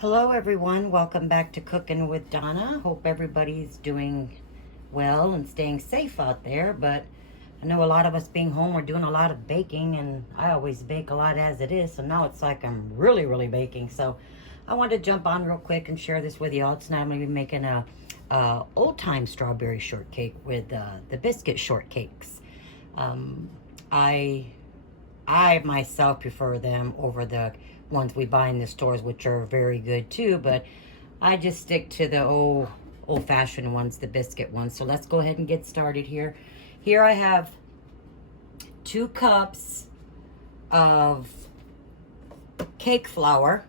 Hello everyone, welcome back to Cooking with Donna. Hope everybody's doing well and staying safe out there, but I know a lot of us being home, we're doing a lot of baking, and I always bake a lot as it is, so now it's like I'm really baking. So I wanted to jump on real quick and share this with y'all. Tonight I'm going to be making a old-time strawberry shortcake with the biscuit shortcakes. I myself prefer them over the ones we buy in the stores, which are very good too, but I just stick to the old-fashioned ones, the biscuit ones. So let's go ahead and get started here. Here I have 2 cups of cake flour.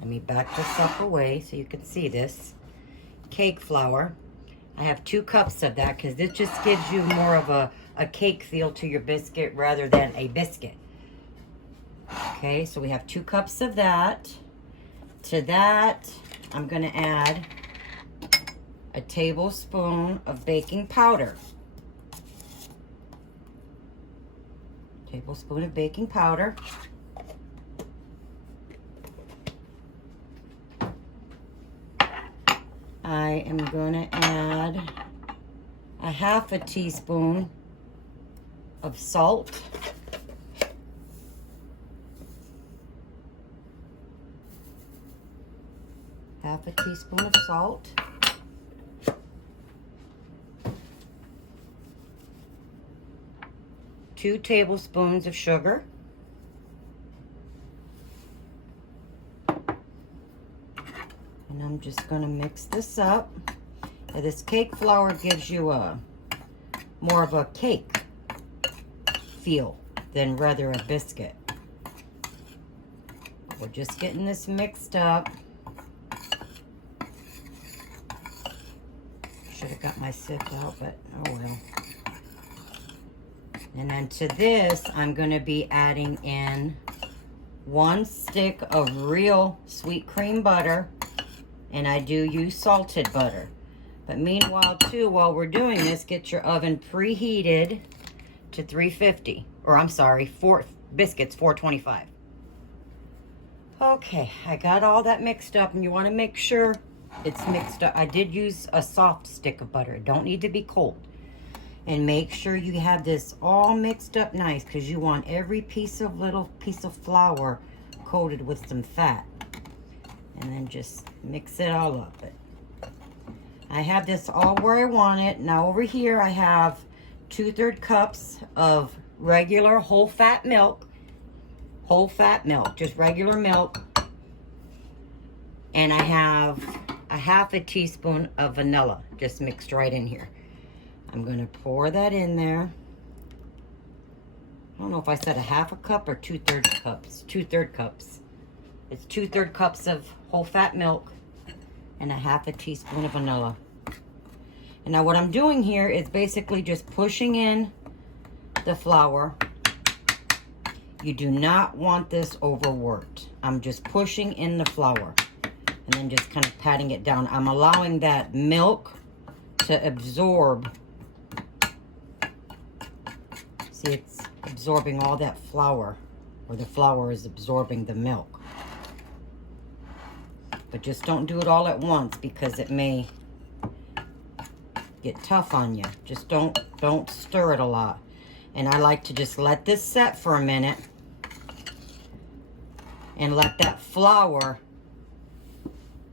Let me back this up away so you can see this. Cake flour. I have 2 cups of that because this just gives you more of a cake feel to your biscuit rather than a biscuit. Okay, so we have 2 cups of that. To that, I'm going to add a tablespoon of baking powder. Tablespoon of baking powder. I am going to add a half a teaspoon of salt. Half a teaspoon of salt. Two tablespoons of sugar. And I'm just going to mix this up. Now, this cake flour gives you more of a cake feel than rather a biscuit. We're just getting this mixed up. Should have got my sieve out, but oh well. And then to this, I'm going to be adding in 1 stick of real sweet cream butter. And I do use salted butter. But meanwhile, too, while we're doing this, get your oven preheated to 350. Or I'm sorry, biscuits 425. Okay, I got all that mixed up, and you want to make sure it's mixed up. I did use a soft stick of butter. It don't need to be cold. And make sure you have this all mixed up nice, because you want every little piece of flour coated with some fat. And then just mix it all up. I have this all where I want it. Now over here I have 2/3 cups of regular whole fat milk. Whole fat milk, just regular milk. And I have a half a teaspoon of vanilla just mixed right in here. I'm going to pour that in there. I don't know if I said a half a cup or 2/3 cups. 2/3 cups. It's 2/3 cups of whole fat milk and a half a teaspoon of vanilla. And now what I'm doing here is basically just pushing in the flour. You do not want this overworked. I'm just pushing in the flour and then just kind of patting it down. I'm allowing that milk to absorb. See, it's absorbing all that flour, or the flour is absorbing the milk. But just don't do it all at once because it may get tough on you. Just don't stir it a lot. And I like to just let this set for a minute and let that flour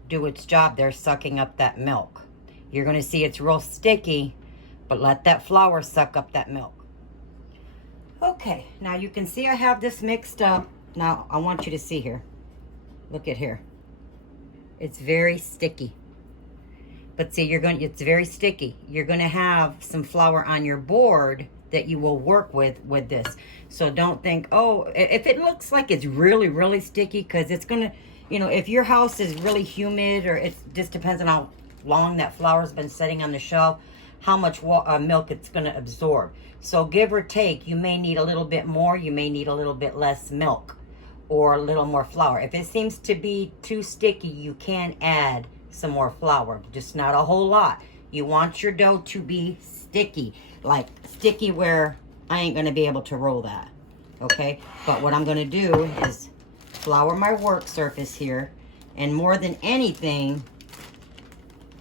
do its job there, sucking up that milk. You're going to see it's real sticky, but let that flour suck up that milk. Okay, now you can see I have this mixed up. Now I want you to see here. Look at here. It's very sticky. But see, it's very sticky. You're going to have some flour on your board that you will work with this. So don't think, oh, if it looks like it's really sticky, because it's going to, if your house is really humid, or it just depends on how long that flour's been sitting on the shelf, how much milk it's going to absorb. So give or take, you may need a little bit more, you may need a little bit less milk, or a little more flour. If it seems to be too sticky, you can add some more flour, just not a whole lot. You want your dough to be sticky, like sticky where I ain't going to be able to roll that. Okay, but what I'm going to do is flour my work surface here, And more than anything,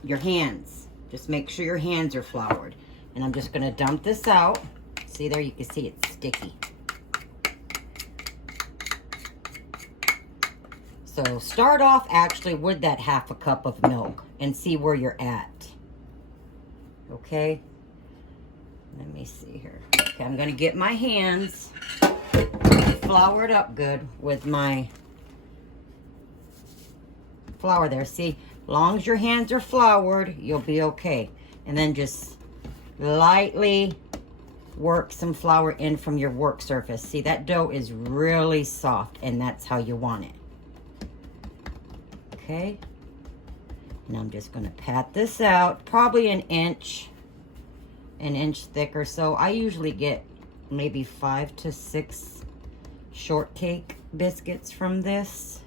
your hands. Just make sure your hands are floured. And I'm just gonna dump this out. See there, you can see it's sticky. So start off actually with that 1/2 cup of milk and see where you're at. Okay? Let me see here. Okay, I'm gonna get my hands floured up good with my flour there. See, as long as your hands are floured, you'll be okay. And then just lightly work some flour in from your work surface. See, that dough is really soft, and that's how you want it. Okay, and I'm just going to pat this out, probably an inch thicker. So I usually get maybe 5 to 6 shortcake biscuits from this.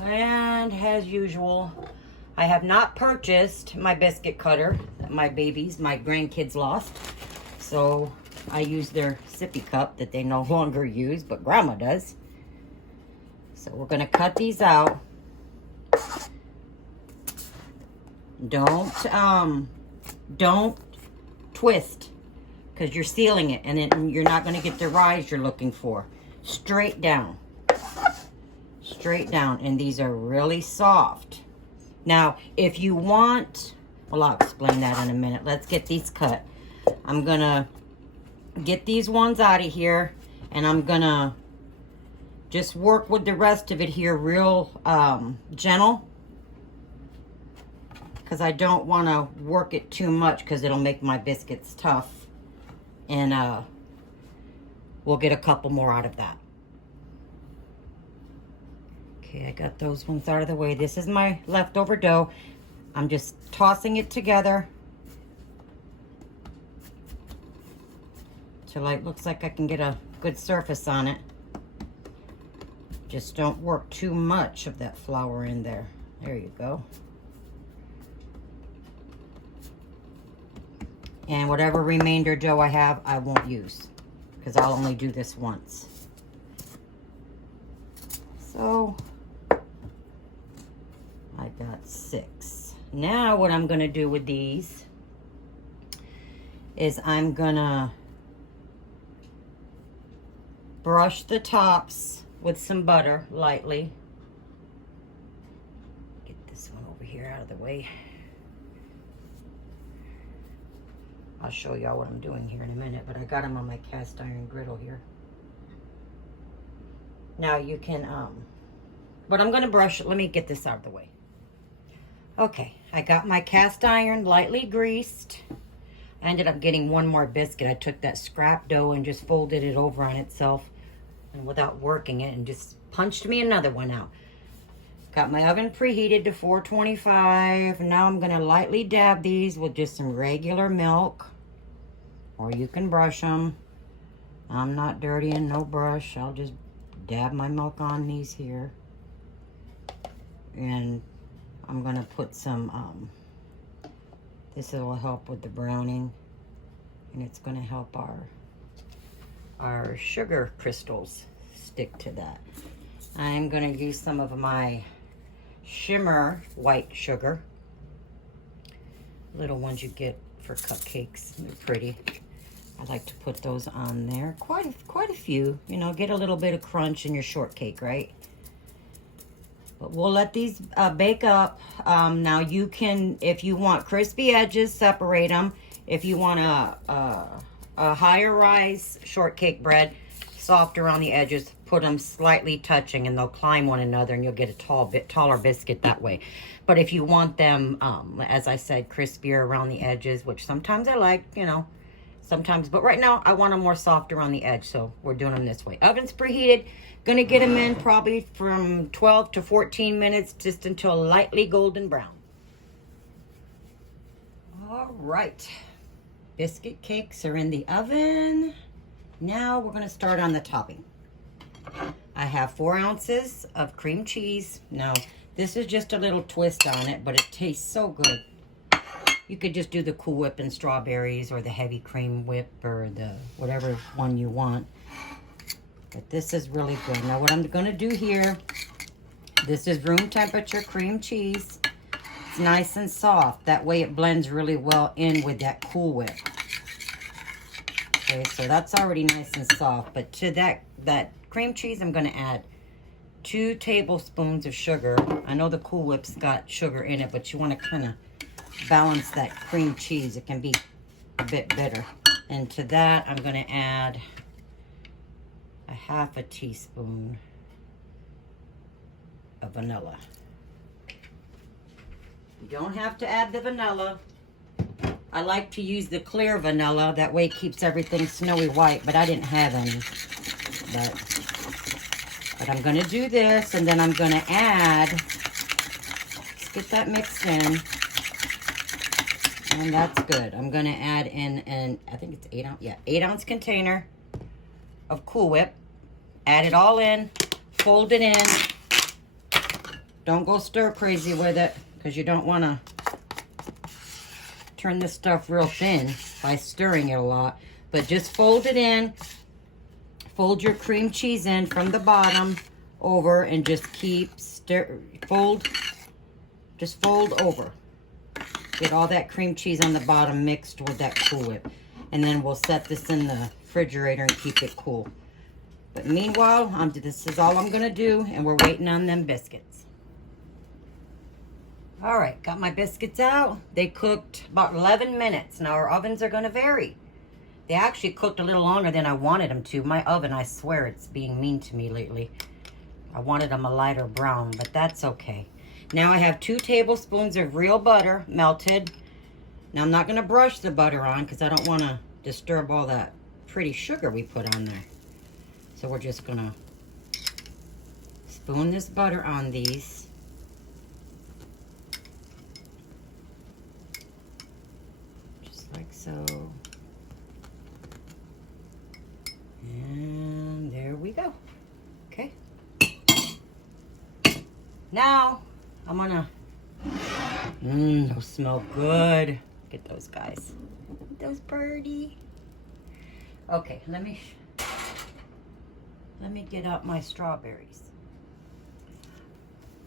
And as usual, I have not purchased my biscuit cutter that my grandkids lost. So I use their sippy cup that they no longer use, but Grandma does. So we're going to cut these out. Don't twist, because you're sealing it, and then you're not going to get the rise you're looking for. Straight down. Straight down. And these are really soft. Now, if you want, well, I'll explain that in a minute. Let's get these cut. I'm going to get these ones out of here, and I'm going to just work with the rest of it here real gentle, because I don't want to work it too much, because it'll make my biscuits tough. And we'll get a couple more out of that. Okay, I got those ones out of the way. This is my leftover dough. I'm just tossing it together till it looks like I can get a good surface on it. Just don't work too much of that flour in there. There you go. And whatever remainder dough I have, I won't use, because I'll only do this once. So I got 6. Now what I'm going to do with these is I'm going to brush the tops with some butter lightly. Get this one over here out of the way. I'll show y'all what I'm doing here in a minute, but I got them on my cast iron griddle here. Now you can, but I'm gonna brush it. Let me get this out of the way. Okay, I got my cast iron lightly greased. I ended up getting one more biscuit. I took that scrap dough and just folded it over on itself, and without working it, and just punched me another one out. Got my oven preheated to 425. Now I'm gonna lightly dab these with just some regular milk, or you can brush them. I'm not dirty and no brush. I'll just dab my milk on these here. And I'm gonna put some, this will help with the browning, and it's gonna help our sugar crystals stick to that. I'm gonna use some of my shimmer white sugar, little ones you get for cupcakes. They're pretty. I like to put those on there, quite a few, you know, get a little bit of crunch in your shortcake, right? But we'll let these bake up. Now you can, if you want crispy edges, separate them. If you want a higher rise shortcake bread, soft around the edges, put them slightly touching, and they'll climb one another, and you'll get a taller biscuit that way. But if you want them, as I said, crispier around the edges, which sometimes I like, you know, sometimes, but right now I want them more soft around the edge, so we're doing them this way. Oven's preheated. Gonna get them in probably from 12 to 14 minutes, just until lightly golden brown. All right, biscuit cakes are in the oven. Now we're gonna start on the topping. I have 4 ounces of cream cheese. Now, this is just a little twist on it, but it tastes so good. You could just do the Cool Whip and strawberries, or the heavy cream whip, or the whatever one you want. But this is really good. Now what I'm going to do here This is room temperature cream cheese. It's nice and soft. That way it blends really well in with that Cool Whip. Okay, so that's already nice and soft. But to that cream cheese, I'm going to add 2 tablespoons of sugar. I know the Cool Whip's got sugar in it, but you want to kind of balance that cream cheese. It can be a bit bitter. And to that, I'm going to add a 1/2 teaspoon of vanilla. You don't have to add the vanilla. I like to use the clear vanilla. That way it keeps everything snowy white, but I didn't have any. But I'm going to do this, and then I'm going to add, let's get that mixed in. And that's good. I'm going to add in an, I think it's 8 ounce, yeah, 8-ounce container of Cool Whip. Add it all in, fold it in. Don't go stir crazy with it, because you don't want to turn this stuff real thin by stirring it a lot. But just fold it in. Fold your cream cheese in from the bottom over and just keep just fold over. Get all that cream cheese on the bottom mixed with that Cool Whip. And then we'll set this in the refrigerator and keep it cool. But meanwhile, this is all I'm going to do, and we're waiting on them biscuits. All right, got my biscuits out. They cooked about 11 minutes. Now our ovens are going to vary. They actually cooked a little longer than I wanted them to. My oven, I swear, it's being mean to me lately. I wanted them a lighter brown, but that's okay. Now I have 2 tablespoons of real butter melted. Now I'm not going to brush the butter on because I don't want to disturb all that pretty sugar we put on there. So we're just going to spoon this butter on these. Like so. And there we go. Okay. Now I'm gonna those smell good. Get those guys. Those birdie. Okay, let me get out my strawberries.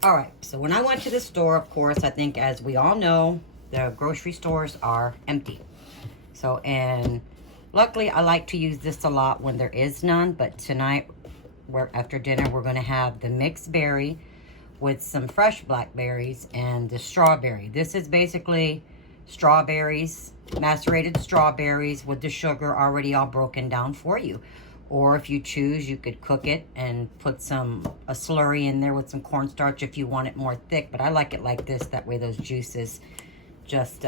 All right, so when I went to the store, of course, I think as we all know, the grocery stores are empty. So, and luckily I like to use this a lot when there is none, but tonight, after dinner, we're gonna have the mixed berry with some fresh blackberries and the strawberry. This is basically strawberries, macerated strawberries with the sugar already all broken down for you. Or if you choose, you could cook it and put a slurry in there with some cornstarch if you want it more thick, but I like it like this, that way those juices just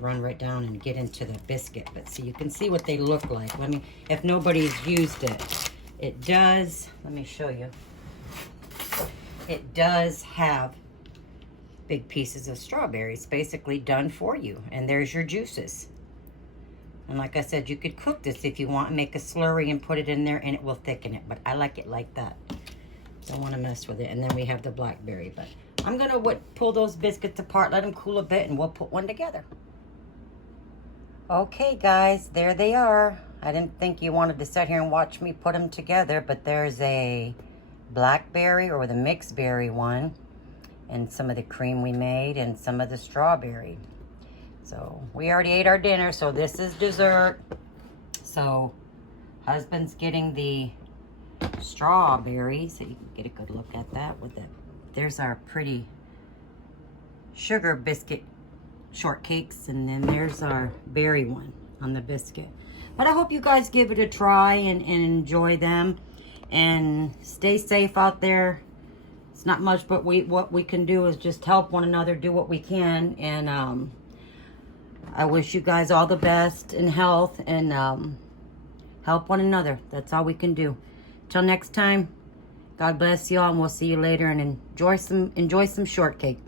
run right down and get into the biscuit. But see, you can see what they look like. If nobody's used it, it does, let me show you. It does have big pieces of strawberries basically done for you. And there's your juices. And like I said, you could cook this if you want and make a slurry and put it in there and it will thicken it. But I like it like that. Don't want to mess with it. And then we have the blackberry. But I'm going to pull those biscuits apart, let them cool a bit, and we'll put one together. Okay, guys, there they are. I didn't think you wanted to sit here and watch me put them together, but there's a blackberry or the mixed berry one, and some of the cream we made, and some of the strawberry. So we already ate our dinner, so this is dessert. So husband's getting the strawberry, so you can get a good look at that with it. There's our pretty sugar biscuit shortcakes, and then there's our berry one on the biscuit. But I hope you guys give it a try and enjoy them, and stay safe out there. It's not much, but what we can do is just help one another, do what we can, and I wish you guys all the best in health, and help one another. That's all we can do. Till next time, God bless y'all, and we'll see you later, and enjoy some shortcake.